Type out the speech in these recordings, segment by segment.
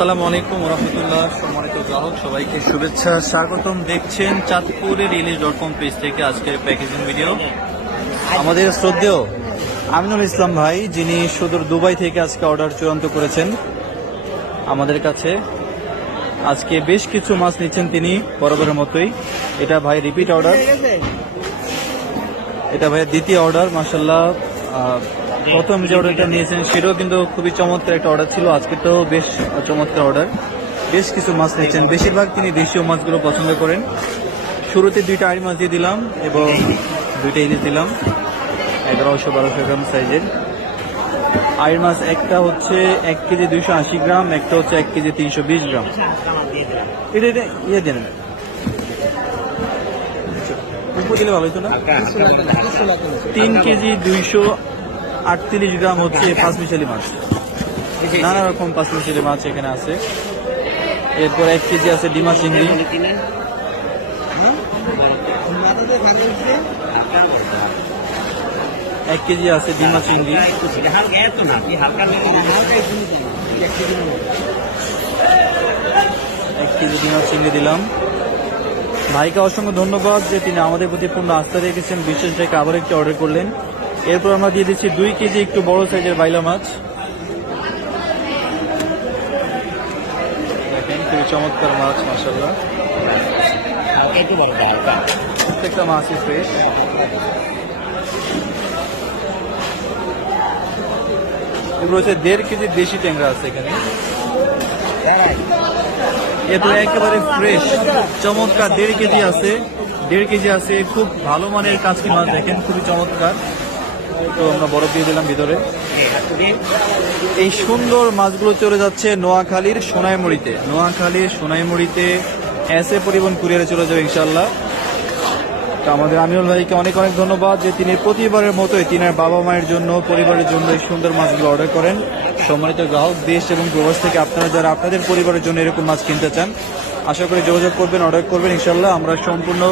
আসসালামু আলাইকুম রহমতুল্লাহ সম্মানিত গ্রাহক, সবাইকে শুভেচ্ছা। স্বাগতম দেখছেন চাঁদপুরের ইলিশ ডট কম পেজ থেকে আজকের প্যাকেজিং ভিডিও আমাদের শ্রদ্ধেয় আমিনুল ইসলাম ভাই, যিনি সুদূর দুবাই থেকে আজকে অর্ডার চূড়ান্ত করেছেন আমাদের কাছে। আজকে বেশ কিছু মাছ নিচ্ছেন তিনি, বরাবরের মতোই। এটা ভাই রিপিট অর্ডার এটা ভাইয়ের দ্বিতীয় অর্ডার মাসাল্লাহ প্রথম যে অর্ডারটা নিয়েছেন, সেটাও কিন্তু খুবই চমৎকার একটা অর্ডার ছিল। আজকে তো বেশ চমৎকার অর্ডার বেশ কিছু মাছ নিয়েছেন। বেশিরভাগ তিনি দেশীয় মাছগুলো পছন্দ করেন। শুরুতে দুইটা আড়ি মাছ দিয়ে দিলাম এবং দুইটা ইলিশ দিলাম। এগারোশো, বারোশো গ্রাম সাইজের। আড়ির মাছ একটা হচ্ছে এক কেজি দুইশো আশি গ্রাম, একটা হচ্ছে এক কেজি তিনশো বিশ গ্রাম। এটা এটা ইয়ে দেন। না তিন কেজি দুইশো আটত্রিশ গ্রাম হচ্ছে পাঁচমিশালি মাছ। নানা রকম পাঁচ মিশালি মাছ এখানে আছে। এরপর এক কেজি আছে ডিমা চিংড়ি। এক কেজি আছে ডিমা চিংড়ি। এক কেজি ডিমা। চিংড়ি দিলাম। ভাইকে অসংখ্য ধন্যবাদ যে তিনি আমাদের প্রতি পূর্ণ আস্থা রেখেছেন। বিশেষ রেখে আবার একটি অর্ডার করলেন। এরপর আমরা দিয়ে দিচ্ছি দুই কেজি একটু বড় সাইজের বাইলা মাছ। দেখেন খুবই চমৎকার মাছ মাসাল্লাহ প্রত্যেকটা মাছই ফ্রেশ এগুলো হচ্ছে দেড় কেজি দেশি ট্যাংরা আছে এখানে। এরপরে একেবারে ফ্রেশ চমৎকার দেড় কেজি আছে। দেড় কেজি আছে খুব ভালো মানের কাঁচকি মাছ দেখেন খুবই চমৎকার। তো আমরা বরফ দিয়ে দিলাম ভিতরে। এই সুন্দর মাছগুলো চলে যাচ্ছে নোয়াখালীর সোনাইমুড়িতে। নোয়াখালীর সোনাইমুড়িতে এসে পরিবহন কুরিয়ারে চলে যাবে ইনশাল্লাহ তো আমাদের আমিনুল ভাইকে অনেক অনেক ধন্যবাদ যে তিনি প্রতিবারের মতোই তিনার বাবা মায়ের জন্য, পরিবারের জন্য এই সুন্দর মাছগুলো অর্ডার করেন। সম্মানিত গ্রাহক, দেশ এবং প্রবাস থেকে আপনারা যারা আপনাদের পরিবারের জন্য এরকম মাছ কিনতে চান, আশা করি যোগাযোগ করবেন অর্ডার করবেন ইনশাল্লাহ আমরা সম্পূর্ণ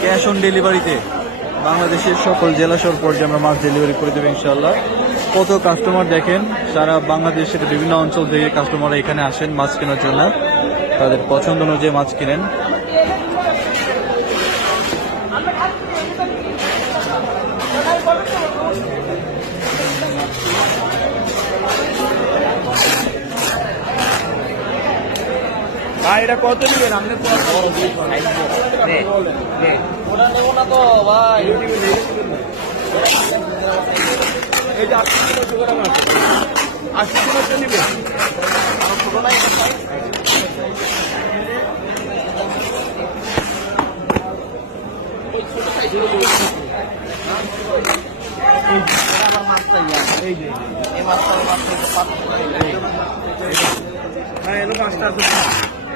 ক্যাশ অন ডেলিভারিতে বাংলাদেশের সকল জেলা শহর পর্যায়ে আমরা মাছ ডেলিভারি করে দেবো ইনশাল্লাহ কত কাস্টমার দেখেন, সারা বাংলাদেশের বিভিন্ন অঞ্চল থেকে কাস্টমাররা এখানে আসেন মাছ কেনার জন্য। তাদের পছন্দ অনুযায়ী মাছ কিনেন। ভাই এটা কত নেবেন আপনি ওটা নেব না তো ভাই এই যে আশি কিলো সুগার আমার আশি কিলো তো নেবেন। ছোটো নাই এই যে। এই মাছটা মাছটা হ্যাঁ এলো পাঁচটা